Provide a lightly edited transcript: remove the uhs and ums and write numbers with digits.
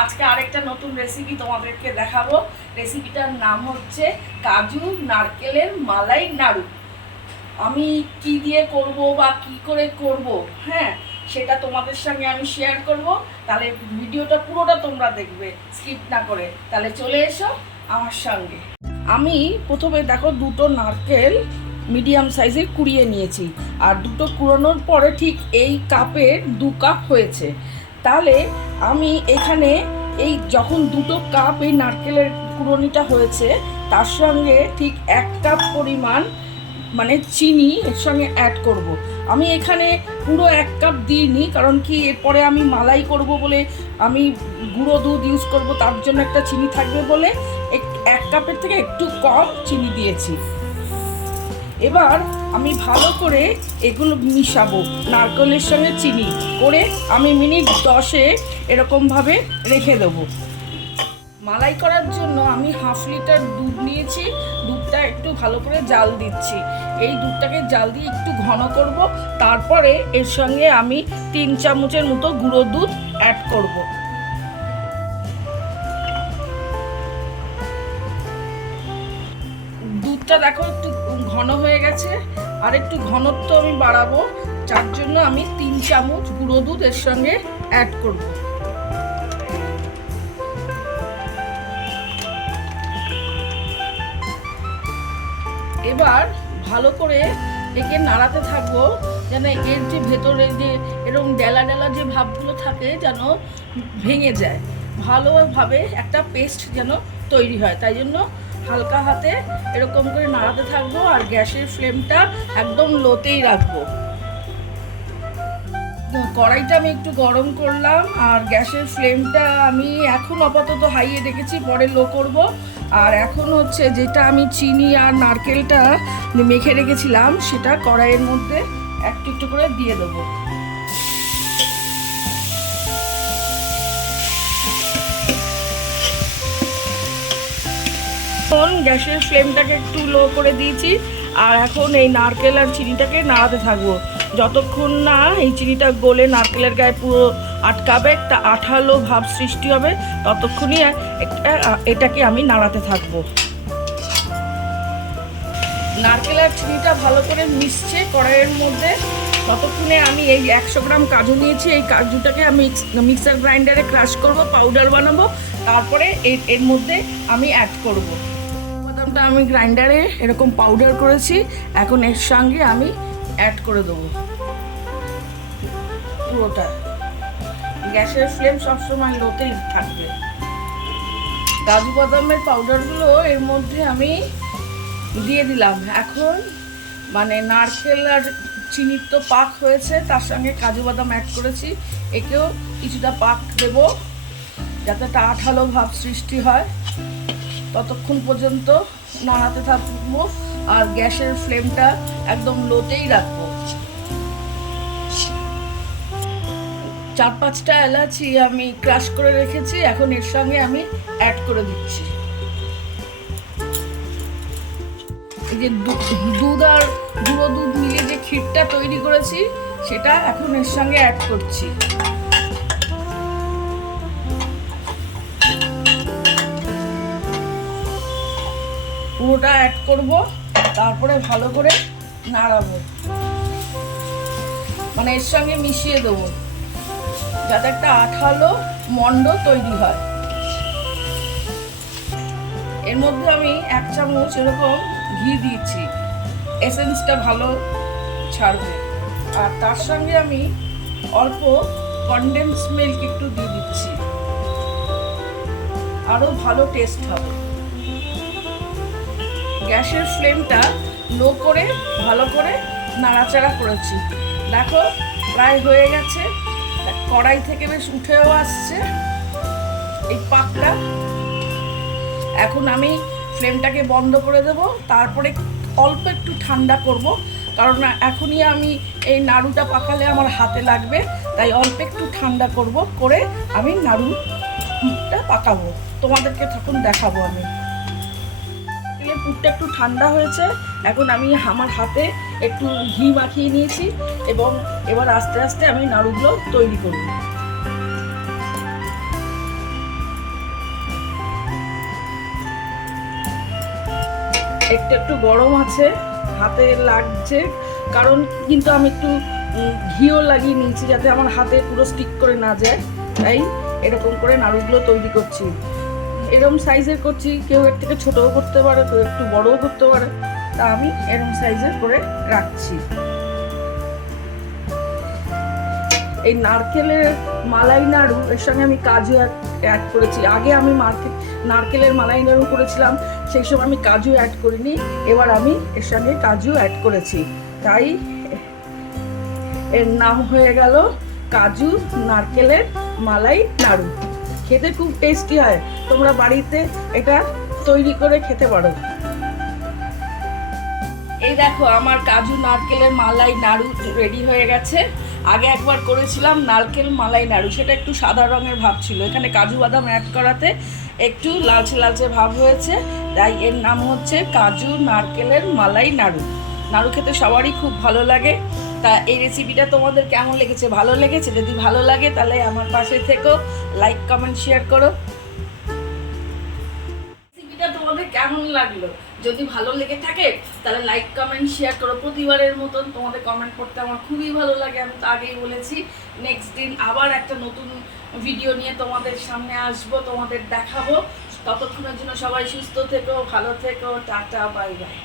আজকে আরেকটা নতুন রেসিপি তোমাদেরকে দেখাবো। রেসিপিটার নাম হচ্ছে কাজু নারকেলের মালাই নাড়ু। আমি কি দিয়ে করব বা কি করে করব, হ্যাঁ, সেটা তোমাদের সঙ্গে আমি শেয়ার করব। তাহলে ভিডিওটা পুরোটা তোমরা দেখবে, স্কিপ না করে। তাহলে চলে এসো আমার সঙ্গে। আমি প্রথমে দেখো দুটো নারকেল মিডিয়াম সাইজের কুড়িয়ে নিয়েছি, আর দুটো কুড়ানোর পরে ঠিক এই কাপের 2 কাপ হয়েছে। তাহলে আমি এখানে এই যখন 2 কাপ এই নারকেলের কুড়োনিটা হয়েছে, তার সঙ্গে ঠিক 1 কাপ পরিমাণ মানে চিনি এর সঙ্গে অ্যাড করব। আমি এখানে পুরো 1 কাপ দিইনি, কারণ কি এরপরে আমি মালাই করব বলে আমি গুঁড়ো দুধ ইউজ করব, তার জন্য একটা চিনি থাকবে বলে 1 কাপের থেকে একটু কম চিনি দিয়েছি। এবার আমি ভালো করে এগুলো মিশাবো নারকেলের সঙ্গে চিনি করে, আমি মিনিট 10 এরকমভাবে রেখে দেবো। মালাই করার জন্য আমি 1/2 লিটার দুধ নিয়েছি। দুধটা একটু ভালো করে জাল দিচ্ছি। এই দুধটাকে জাল দিয়ে একটু ঘন করব, তারপরে এর সঙ্গে আমি 3 চামচের মতো গুঁড়ো দুধ অ্যাড করব। দুধটা দেখো একটু ঘন হয়ে গেছে, আর একটু ঘনত্ব আমি বাড়াবো, যার জন্য আমি 3 চামচ গুঁড়ো দুধ এর সঙ্গে অ্যাড করব। এবার ভালো করে একে নাড়াতে থাকবো, যেন এর যে ভেতরে যে এরকম ডেলা ডেলা যে ভাবগুলো থাকে যেন ভেঙে যায়, ভালোভাবে একটা পেস্ট যেন তৈরি হয়। তাই জন্য হালকা হাতে এরকম করে নাড়াতে থাকবো, আর গ্যাসের ফ্লেমটা একদম লোতেই রাখবো। কড়াইটা আমি একটু গরম করলাম, আর গ্যাসের ফ্লেমটা আমি এখন আপাতত হাইয়ে রেখেছি, পরে লো করব। আর এখন হচ্ছে যেটা আমি চিনি আর নারকেলটা মেখে রেখেছিলাম, সেটা কড়াইয়ের মধ্যে একটু একটু করে দিয়ে দেবো। এখন গ্যাসের ফ্লেমটাকে একটু লো করে দিয়েছি, আর এখন এই নারকেল আর চিনিটাকে নাড়াতে থাকবো যতক্ষণ না এই চিনিটা গলে নারকেলের গায়ে পুরো আটকাবে, একটা আঠালো ভাব সৃষ্টি হবে, ততক্ষণই এটাকে আমি নাড়াতে থাকবো। নারকেল আর চিনিটা ভালো করে মিশছে কড়াইয়ের মধ্যে, ততক্ষণে আমি এই 100 গ্রাম কাজু নিয়েছি। এই কাজুটাকে আমি মিক্সার গ্রাইন্ডারে ক্রাশ করব, পাউডার বানাবো, তারপরে এর মধ্যে আমি অ্যাড করব। বাদামটা আমি গ্রাইন্ডারে এরকম পাউডার করেছি, এখন এর সঙ্গে আমি অ্যাড করে দেবো পুরোটা। গ্যাসের ফ্লেম সবসময় লোতেই থাকবে। কাজু বাদামের পাউডারগুলো এর মধ্যে আমি দিয়ে দিলাম। এখন মানে নারকেল আর চিনির তো পাক হয়েছে, তার সঙ্গে কাজু বাদাম অ্যাড করেছি, একেও কিছুটা পাক দেব যাতে একটা আঠালো ভাব সৃষ্টি হয়। ততক্ষণ পর্যন্ত নাড়াতে থাকবো, আর গ্যাসের ফ্লেমটা একদম লোতেই রাখবো। 4-5টা এলাচি আমি ক্রাশ করে রেখেছি, এখন এর সঙ্গে আমি অ্যাড করে দিচ্ছি। এই যে দুধ আর গুঁড়ো দুধ মিলিয়ে যে ক্ষীরটা তৈরি করেছি, সেটা এখন এর সঙ্গে অ্যাড করছি। পুরোটা অ্যাড করব, তারপরে ভালো করে নাড়াবো, মানে এর সঙ্গে মিশিয়ে দেবো যাতে একটা আঠালো মন্ড তৈরি হয়। এর মধ্যে আমি 1 চামচ এরকম ঘি দিয়েছি, এসেন্সটা ভালো ছাড়বে। আর তার সঙ্গে আমি অল্প কনডেন্স মিল্ক একটু দিয়ে দিচ্ছি, আরও ভালো টেস্ট হবে। গ্যাসের ফ্লেমটা লো করে ভালো করে নাড়াচাড়া করেছি। দেখো প্রায় হয়ে গেছে, কড়াই থেকে বেশ উঠেও আসছে এই পাকটা। এখন আমি ফ্লেমটাকে বন্ধ করে দেব, তারপরে অল্প একটু ঠান্ডা করব, কারণ এখনই আমি এই নাড়ুটা পাকালে আমার হাতে লাগবে, তাই অল্প একটু ঠান্ডা করে আমি নাড়ুটা পাকাবো, তোমাদেরকে তখন দেখাবো। আমি পুরটা একটু ঠান্ডা হয়েছে, এখন আমি আমার হাতে একটু ঘি মাখিয়ে নিয়েছি, এবং এবার আস্তে আস্তে আমি নাড়ুগুলো তৈরি করব। একটু একটু গরম আছে, হাতে লাগছে, কারণ কিন্তু আমি একটু ঘিও লাগিয়ে নিয়েছি যাতে আমার হাতে পুরো স্টিক করে না যায়। তাই এরকম করে নাড়ুগুলো তৈরি করছি। এরকম সাইজের করছি, কেউ এর থেকে ছোটও করতে পারে, কেউ একটু বড়ও করতে পারে, তা আমি এরকম সাইজের করে রাখছি। এই নারকেলের মালাই নাড়ু এর সঙ্গে আমি কাজু অ্যাড করেছি। আগে আমি নারকেলের মালাই নাড়ু করেছিলাম, সেই সময় আমি কাজু অ্যাড করিনি, এবার আমি এর সঙ্গে কাজু অ্যাড করেছি, তাই এর নাম হয়ে গেল কাজু নারকেলের মালাই নাড়ু। খেতে খুব টেস্টি হয়, তোমরা বাড়িতে এটা তৈরি করে খেতে পারো। এই দেখো আমার কাজু নারকেলের মালাই নাড়ু রেডি হয়ে গেছে। আগে একবার করেছিলাম নারকেল মালাই নাড়ু, সেটা একটু সাদা রঙের ভাব ছিল, এখানে কাজু বাদাম অ্যাড করাতে একটু লালচে লালচে ভাব হয়েছে, তাই এর নাম হচ্ছে কাজু নারকেলের মালাই নাড়ু। নাড়ু খেতে সবারই খুব ভালো লাগে। তা এই রেসিপিটা তোমাদের কেমন লেগেছে? ভালো লেগেছে? যদি ভালো লাগে তাহলে আমার পাশে থেকো, লাইক কমেন্ট শেয়ার করো। রেসিপিটা তোমাদের কেমন লাগলো? যদি ভালো লেগে থাকে তাহলে লাইক কমেন্ট শেয়ার করো। প্রতিবারের মতন তোমাদের কমেন্ট করতে আমার খুবই ভালো লাগে, আমি তো আগেই বলেছি। নেক্সট দিন আবার একটা নতুন ভিডিও নিয়ে তোমাদের সামনে আসবো, তোমাদের দেখাবো। ততক্ষণের জন্য সবাই সুস্থ থেকো, ভালো থেকো, টাটা, বাই বাই।